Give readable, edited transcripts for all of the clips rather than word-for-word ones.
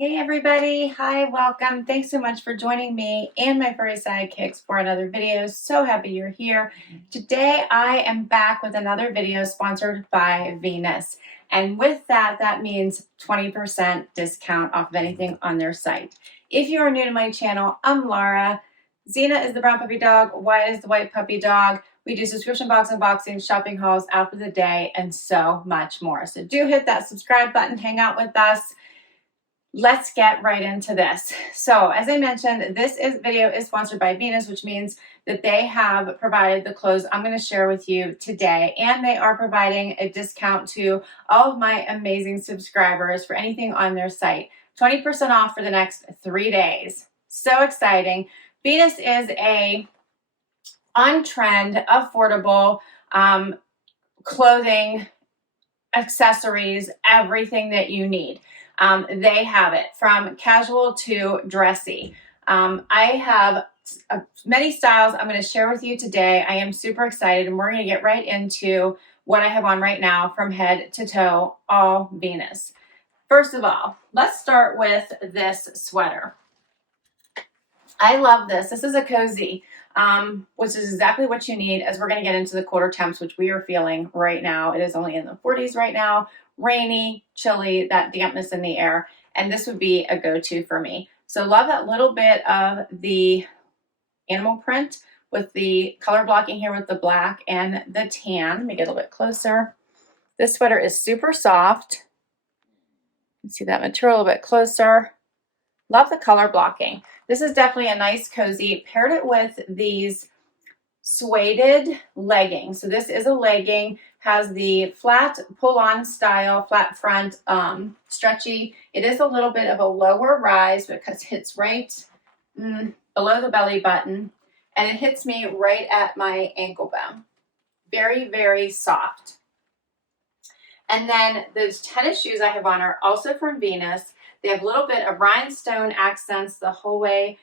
Hey everybody, hi, welcome. Thanks so much for joining me and my furry sidekicks for another video. So happy you're here. Today I am back with another video sponsored by Venus. And with that, that means 20% discount off of anything on their site. If you are new to my channel, I'm Laura. Xena is the brown puppy dog, Wyatt is the white puppy dog. We do subscription box unboxing, shopping hauls, out for the day, and so much more. So do hit that subscribe button, hang out with us. Let's get right into this. So as I mentioned, this video is sponsored by Venus, which means that they have provided the clothes I'm going to share with you today. And they are providing a discount to all of my amazing subscribers for anything on their site. 20% off for the next 3 days. So exciting. Venus is a on-trend, affordable clothing, accessories, everything that you need. They have it from casual to dressy. I have many styles I'm going to share with you today. I am super excited, and we're going to get right into what I have on right now from head to toe, all Venus. First of all, let's start with this sweater. I love this. This is a cozy, which is exactly what you need as we're going to get into the colder temps, which we are feeling right now. It is only in the 40s right now, rainy, chilly, that dampness in the air, and this would be a go-to for me. So love that little bit of the animal print with the color blocking here with the black and the tan. Let me get a little bit closer. This sweater is super soft. You can see that material a little bit closer. Love the color blocking. This is definitely a nice cozy. Paired it with these suede leggings. So this is a legging, has the flat pull-on style, flat front, stretchy. It is a little bit of a lower rise because it hits right below the belly button, and it hits me right at my ankle bone. Very, very soft. And then those tennis shoes I have on are also from Venus. They have a little bit of rhinestone accents the whole way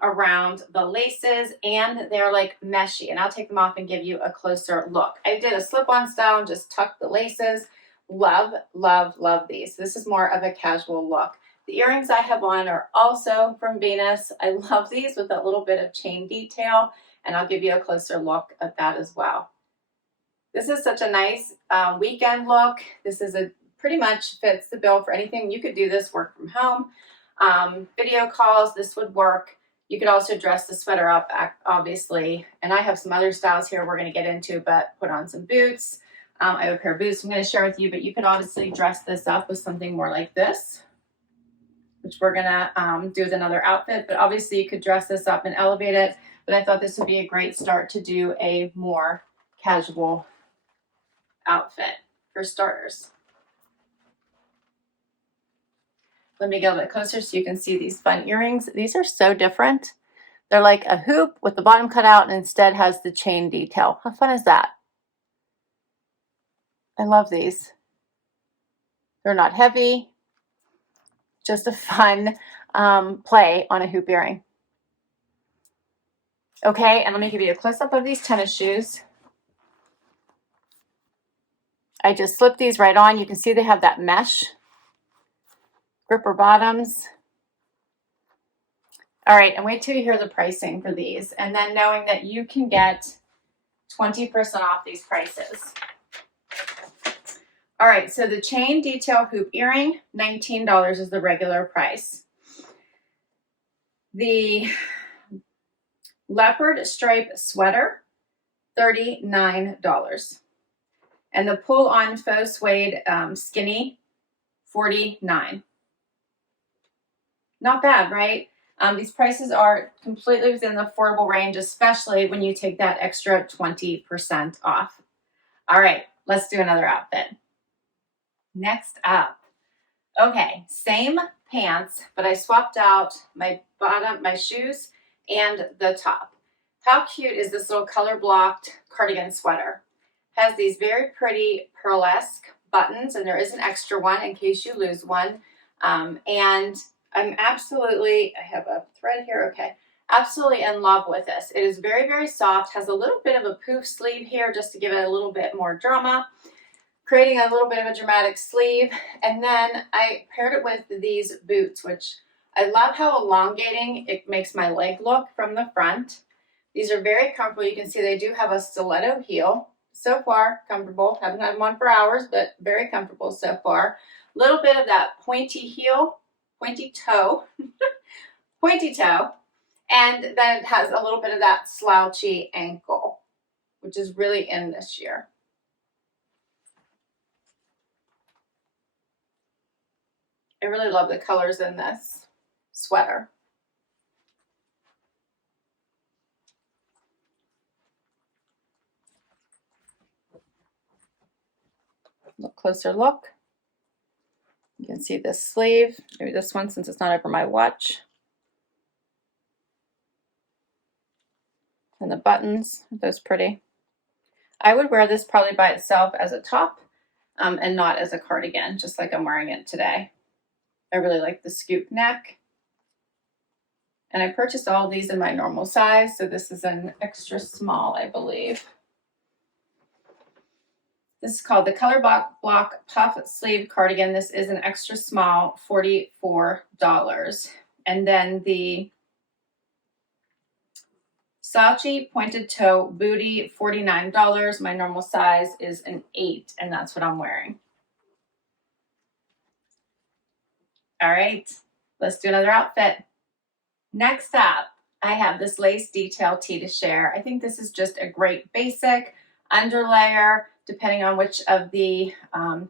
around the laces, and they're like meshy. And I'll take them off and give you a closer look. I did a slip-on style and just tucked the laces. Love, love, love these. This is more of a casual look. The earrings I have on are also from Venus. I love these with that little bit of chain detail, and I'll give you a closer look at that as well. This is such a nice weekend look. This is pretty much fits the bill for anything. You could do this work from home. Video calls, this would work. You could also dress the sweater up, obviously. And I have some other styles here we're going to get into, but put on some boots. I have a pair of boots I'm going to share with you, but you could obviously dress this up with something more like this, which we're going to do with another outfit. But obviously you could dress this up and elevate it. But I thought this would be a great start to do a more casual outfit for starters. Let me get a little bit closer so you can see these fun earrings. These are so different. They're like a hoop with the bottom cut out and instead has the chain detail. How fun is that? I love these. They're not heavy. Just a fun play on a hoop earring. Okay, and let me give you a close-up of these tennis shoes. I just slipped these right on. You can see they have that mesh gripper bottoms. All right, and wait till you hear the pricing for these, and then knowing that you can get 20% off these prices. All right, so the chain detail hoop earring, $19 is the regular price. The leopard stripe sweater, $39. And the pull-on faux suede skinny, $49. Not bad, right? These prices are completely within the affordable range, especially when you take that extra 20% off. All right, let's do another outfit. Next up. Okay, same pants, but I swapped out my bottom, my shoes, and the top. How cute is this little color-blocked cardigan sweater? Has these very pretty pearlesque buttons, and there is an extra one in case you lose one. And I'm absolutely, I have a thread here, okay, absolutely in love with this. It is very, very soft, has a little bit of a poof sleeve here just to give it a little bit more drama. creating a little bit of a dramatic sleeve. And then I paired it with these boots, which I love how elongating it makes my leg look from the front. These are very comfortable. You can see they do have a stiletto heel. So far, comfortable. Haven't had one for hours, but very comfortable so far. Little bit of that pointy heel, pointy toe, pointy toe. And then it has a little bit of that slouchy ankle, which is really in this year. I really love the colors in this sweater. Closer look. You can see this sleeve, maybe this one since it's not over my watch. And the buttons, those pretty. I would wear this probably by itself as a top and not as a cardigan, just like I'm wearing it today. I really like the scoop neck. And I purchased all of these in my normal size, so this is an extra small, I believe. This is called the Color Block Puff Sleeve Cardigan. This is an extra small, $44. And then the slouchy pointed toe booty, $49. My normal size is an 8, and that's what I'm wearing. All right, let's do another outfit. Next up, I have this lace detail tee to share. I think this is just a great basic underlayer, depending on which of the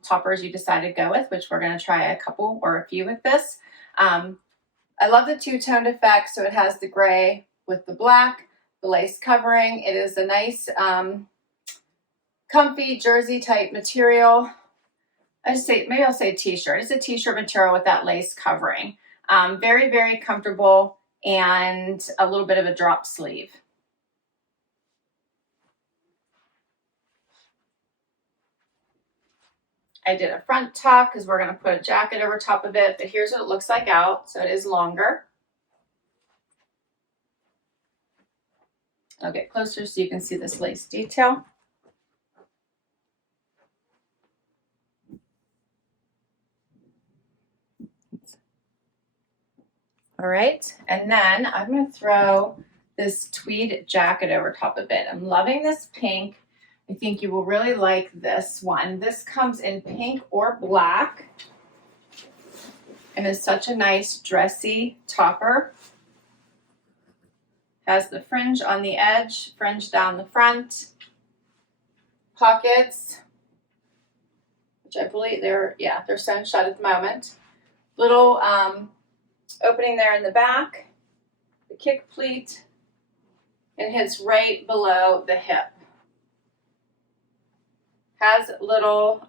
toppers you decide to go with, which we're going to try a couple or a few with this. I love the two-toned effect, so it has the gray with the black, the lace covering. It is a nice, comfy jersey type material. Maybe I'll say t-shirt. It's a t-shirt material with that lace covering. Very, very comfortable and a little bit of a drop sleeve. I did a front tuck because we're going to put a jacket over top of it, but here's what it looks like out. So it is longer. I'll get closer so you can see this lace detail. All right, and then I'm going to throw this tweed jacket over top of it. I'm loving this pink. I think you will really like this one. This comes in pink or black and is such a nice dressy topper. Has the fringe on the edge, fringe down the front, pockets, which I believe they're sewn shut at the moment. Little opening there in the back, the kick pleat, and hits right below the hip. Has little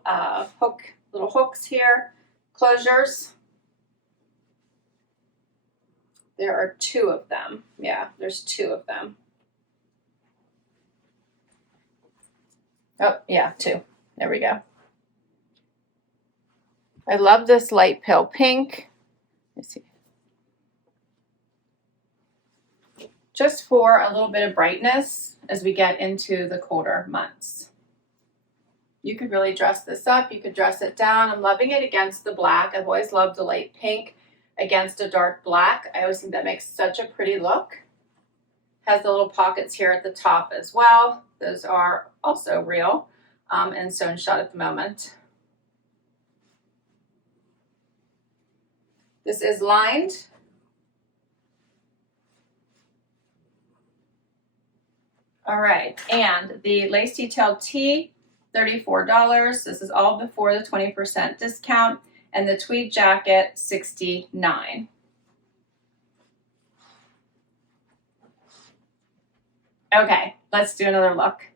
hooks here, closures. There are 2 of them. Yeah, there's 2 of them. Oh, yeah, 2. There we go. I love this light pale pink. Let's see. Just for a little bit of brightness as we get into the colder months. You could really dress this up. You could dress it down. I'm loving it against the black. I've always loved the light pink against a dark black. I always think that makes such a pretty look. Has the little pockets here at the top as well. Those are also real and sewn shut at the moment. This is lined. All right, and the lace detail tee, $34. This is all before the 20% discount. And the tweed jacket, $69. Okay, let's do another look.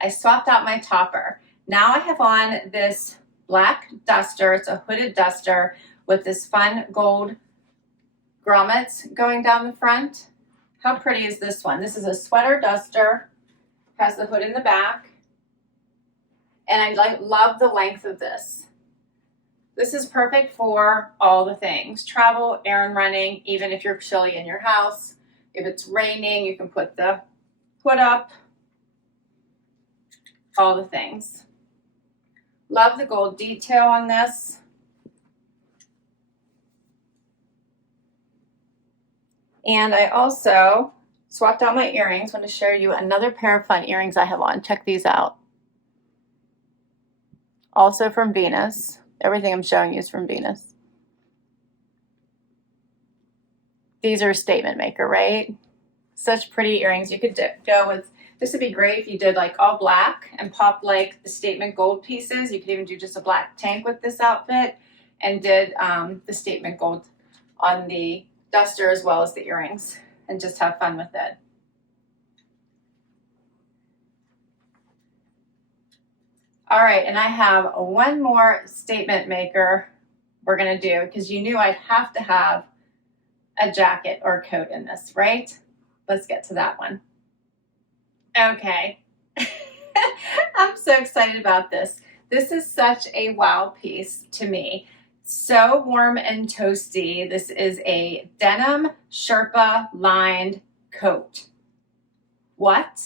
I swapped out my topper. Now I have on this black duster. It's a hooded duster with this fun gold grommets going down the front. How pretty is this one? This is a sweater duster, has the hood in the back, and I love the length of this. This is perfect for all the things. Travel, errand running, even if you're chilly in your house. If it's raining, you can put the hood up. All the things. Love the gold detail on this. And I also swapped out my earrings. I want to show you another pair of fun earrings I have on. Check these out. Also from Venus. Everything I'm showing you is from Venus. These are a statement maker, right? Such pretty earrings. You could go with, this would be great if you did like all black and pop like the statement gold pieces. You could even do just a black tank with this outfit and did the statement gold on the duster as well as the earrings and just have fun with it. All right, and I have one more statement maker we're gonna do because you knew I'd have to have a jacket or coat in this, right? Let's get to that one. Okay. I'm so excited about this. This is such a wow piece to me. So warm and toasty. This is a denim Sherpa lined coat. What?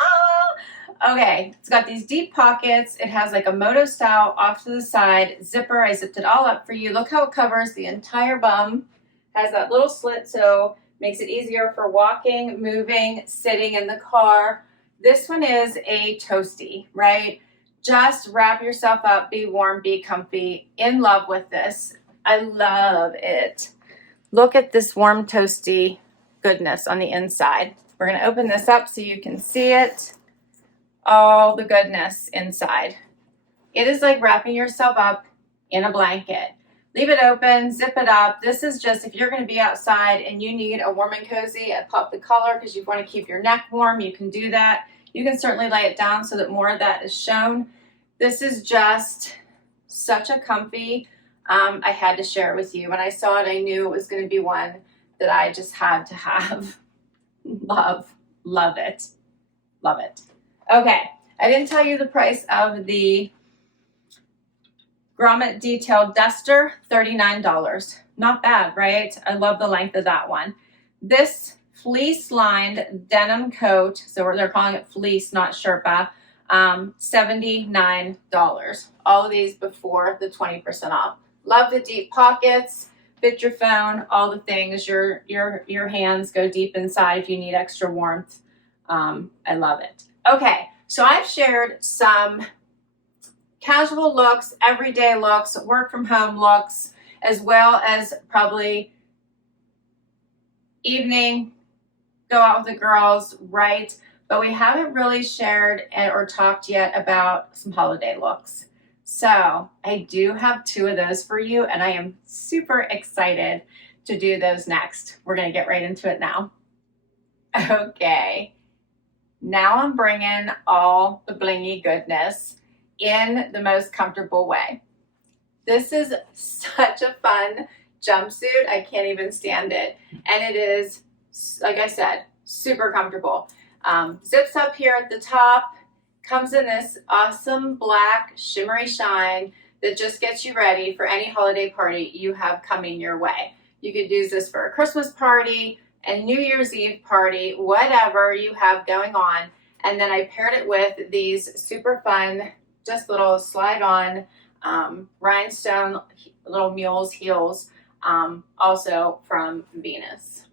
Oh, okay. It's got these deep pockets. It has like a moto style off to the side zipper. I zipped it all up for you. Look how it covers the entire bum. Has that little slit, so makes it easier for walking, moving, sitting in the car. This one is a toasty, right? Just wrap yourself up, be warm, be comfy. In love with this. I love it. Look at this warm, toasty goodness on the inside. We're going to open this up so you can see it. All the goodness inside. It is like wrapping yourself up in a blanket. Leave it open, zip it up. This is just if you're going to be outside and you need a warm and cozy, pop the collar because you want to keep your neck warm, you can do that. You can certainly lay it down so that more of that is shown. This is just such a comfy, I had to share it with you. When I saw it, I knew it was going to be one that I just had to have. Love it. Love it. Okay, I didn't tell you the price of the grommet detailed duster, $39. Not bad, right? I love the length of that one. This fleece lined denim coat, so they're calling it fleece, not Sherpa, $79. All of these before the 20% off. Love the deep pockets, fit your phone, all the things. Your hands go deep inside if you need extra warmth. I love it. Okay, so I've shared some casual looks, everyday looks, work from home looks, as well as probably evening, go out with the girls, right? But we haven't really shared or talked yet about some holiday looks. So I do have two of those for you, and I am super excited to do those next. We're going to get right into it now. Okay, now I'm bringing all the blingy goodness in the most comfortable way. This is such a fun jumpsuit. I can't even stand it. And it is, like I said, super comfortable. Zips up here at the top, comes in this awesome black shimmery shine that just gets you ready for any holiday party you have coming your way. You could use this for a Christmas party, a New Year's Eve party, whatever you have going on. And then I paired it with these super fun, just little slide on rhinestone little mule's heels, also from Venus.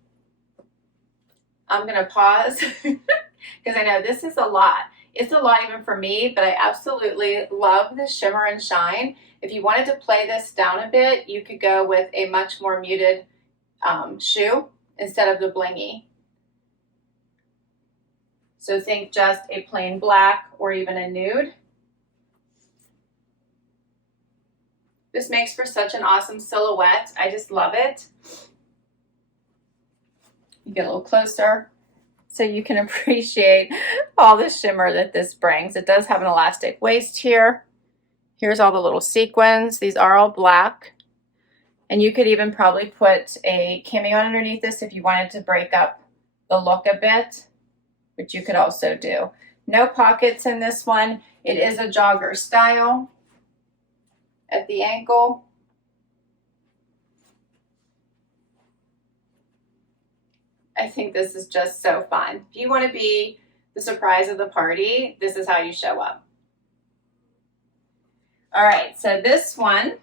I'm gonna pause because I know this is a lot. It's a lot even for me, but I absolutely love the shimmer and shine. If you wanted to play this down a bit, you could go with a much more muted shoe instead of the blingy. So think just a plain black or even a nude. This makes for such an awesome silhouette. I just love it. You get a little closer so you can appreciate all the shimmer that this brings. It does have an elastic waist here. Here's all the little sequins. These are all black. And you could even probably put a cami on underneath this if you wanted to break up the look a bit, which you could also do. No pockets in this one. It is a jogger style at the ankle. I think this is just so fun. If you want to be the surprise of the party, this is how you show up. All right, so this one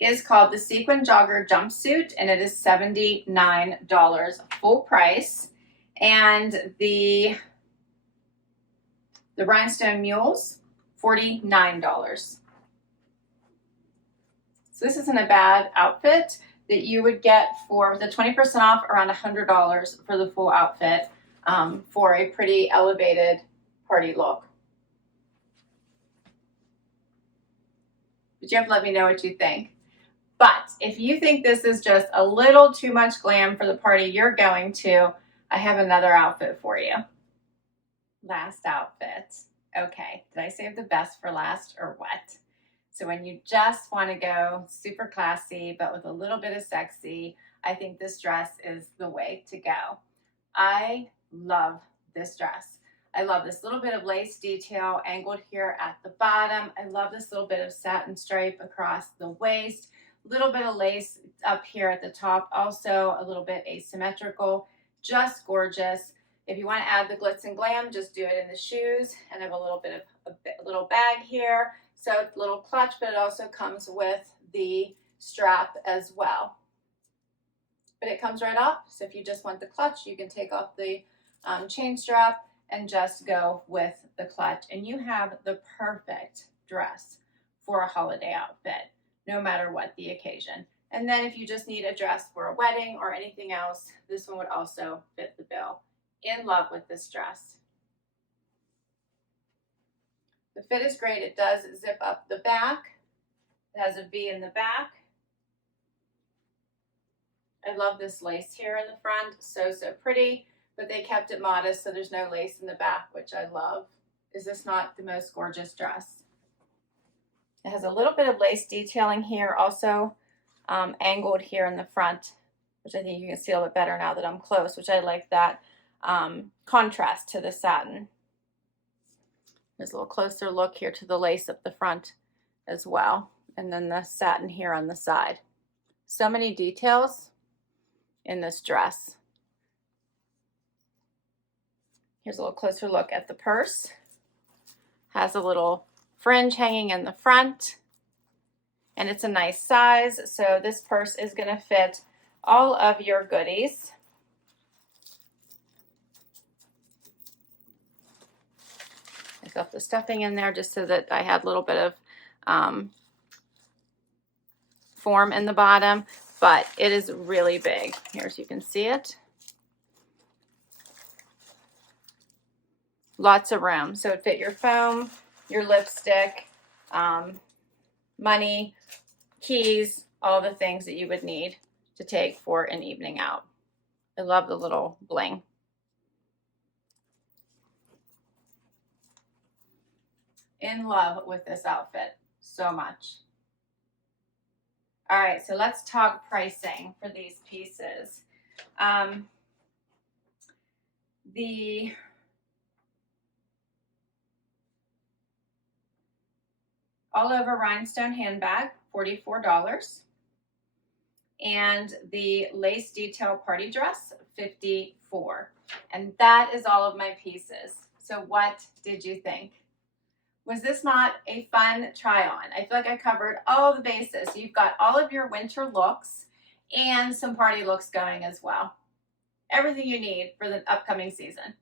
is called the Sequin Jogger jumpsuit, and it is $79 full price. And the rhinestone mules, $49. So this isn't a bad outfit that you would get for the 20% off, around $100 for the full outfit, for a pretty elevated party look. But you have to let me know what you think. But if you think this is just a little too much glam for the party you're going to, I have another outfit for you. Last outfit. Okay, did I save the best for last or what? So when you just want to go super classy, but with a little bit of sexy, I think this dress is the way to go. I love this dress. I love this little bit of lace detail angled here at the bottom. I love this little bit of satin stripe across the waist. Little bit of lace up here at the top, also a little bit asymmetrical, just gorgeous. If you want to add the glitz and glam, just do it in the shoes. And I have a little bit of a little bag here. So it's a little clutch, but it also comes with the strap as well. But it comes right off. So if you just want the clutch, you can take off the chain strap and just go with the clutch. And you have the perfect dress for a holiday outfit, no matter what the occasion. And then if you just need a dress for a wedding or anything else, this one would also fit the bill. In love with this dress. The fit is great. It does zip up the back. It has a V in the back. I love this lace here in the front. So pretty, but they kept it modest, so there's no lace in the back, which I love. Is this not the most gorgeous dress? It has a little bit of lace detailing here, also angled here in the front, which I think you can see a little bit better now that I'm close, which I like that contrast to the satin. There's a little closer look here to the lace up the front as well, and then the satin here on the side. So many details in this dress. Here's a little closer look at the purse. Has a little fringe hanging in the front, and it's a nice size, so this purse is going to fit all of your goodies. I got the stuffing in there just so that I had a little bit of form in the bottom, but it is really big. Here, so you can see it. Lots of room, so it fit your phone, your lipstick, money, keys, all the things that you would need to take for an evening out. I love the little bling. In love with this outfit so much. All right, so let's talk pricing for these pieces. The all over rhinestone handbag, $44. And the lace detail party dress, $54. And that is all of my pieces. So what did you think? Was this not a fun try on? I feel like I covered all the bases. You've got all of your winter looks and some party looks going as well. Everything you need for the upcoming season.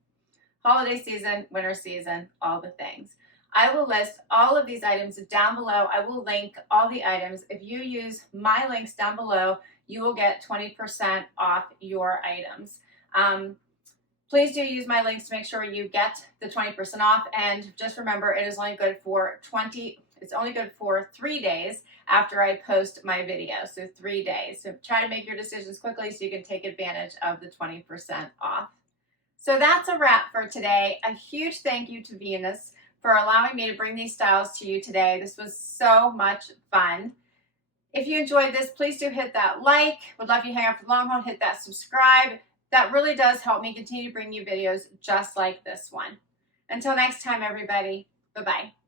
Holiday season, winter season, all the things. I will list all of these items down below. I will link all the items. If you use my links down below, you will get 20% off your items. Please do use my links to make sure you get the 20% off. And just remember, it is only good for it's only good for 3 days after I post my video. So 3 days. So try to make your decisions quickly so you can take advantage of the 20% off. So that's a wrap for today. A huge thank you to Venus for allowing me to bring these styles to you today. This was so much fun. If you enjoyed this, please do hit that like. Would love you to hang out for the long haul. Hit that subscribe. That really does help me continue to bring you videos just like this one. Until next time, everybody. Bye-bye.